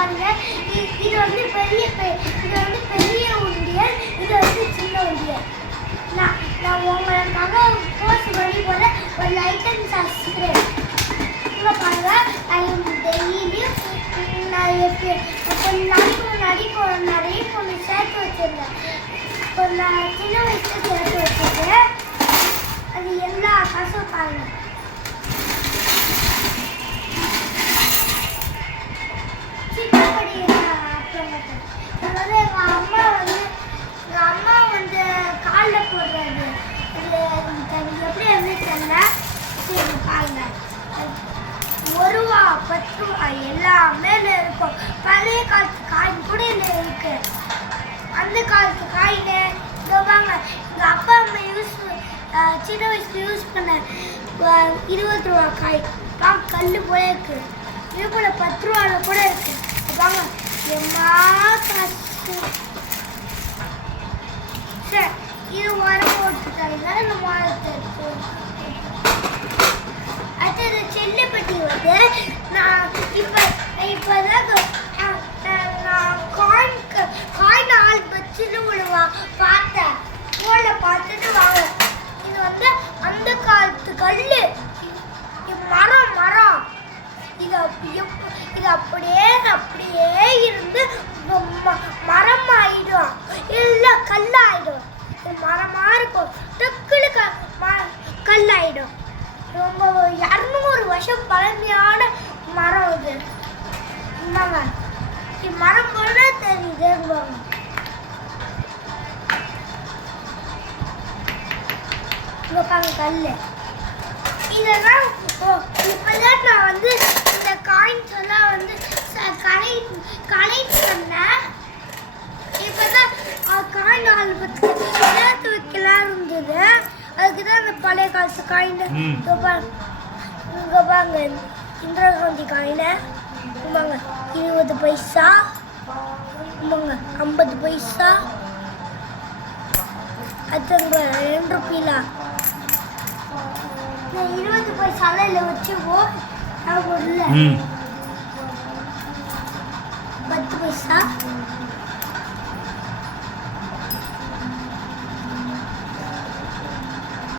பாருங்க. இது வந்து பெரிய உண்டியல், இது வந்து சின்ன உண்டியல். நான் உங்களுக்காக போஸ்ட் பண்ணி போற ஒரு லைக் அண்ட் சப்ஸ்கிரைப். இங்க பாருங்க, நான் டெய்லியும் நான் கொஞ்ச நாளைக்கு முன்னாடி நிறைய பொண்ணு சேர்த்து வச்சிருந்தேன். நான் சின்ன வயசுல சேர்த்து வச்சிருக்கேன். அது எல்லா காசும் பாருங்க. அதாவது எங்கள் அம்மா வந்து காலில் போடுறது. அது எப்படி வந்து தெரியல. சரி பாருங்க, 1 ரூபா 10 ரூபா எல்லாமே இருக்கும். பழைய காலத்து காயின் கூட இல்லை இருக்கு. அந்த காலத்து காயின் வாங்க. எங்கள் அப்பா அம்மா சின்ன வயசுல யூஸ் பண்ண 20 ரூபா காயின் கல் போல இருக்கு. இது போல 10 ரூபால கூட இருக்கு. வாங்க, எம்மா காசு. சரி, இது உரம் போட்டுட்டாங்க. இந்த மரத்தை அடுத்தது செல்லப்பட்டி வந்து நான் இப்போதான் நான் காயின் ஆள் வச்சுட்டு பார்த்தேன். ஃபோனில் பார்த்துட்டு வாங்க. இது வந்து அந்த காலத்து கல். மரம் இது அப்படியே இருந்து மரம் ஆயிடும், இல்லை கல்லாயிடும். இது மரமா இருக்கும், டக்குனு கல்லாயிடும். ரொம்ப 200 வருஷம் பழமையான மரம் இது. இந்தாங்க, மரம் போல தெரியுது. இங்க பாருங்க கல்லு. இதெல்லாம் இப்பதான் நான் வந்து இந்த காயின்ஸ் எல்லாம் வந்து கலெக்ட் பண்ணேன். இப்பதான் காயின் ஆல்பத்துக்கு சேர்த்து வைக்கலாம் இருந்தது. அதுக்குதான் இந்த பழைய காசு காயின். இங்க பாருங்க, இந்திரா காந்தி காயின். பாருங்க 20 பைசா, 50 பைசா. அது 2 ரூபாயில 20 பைசால இல்லை வச்சுக்குவோம். 10 பைசா,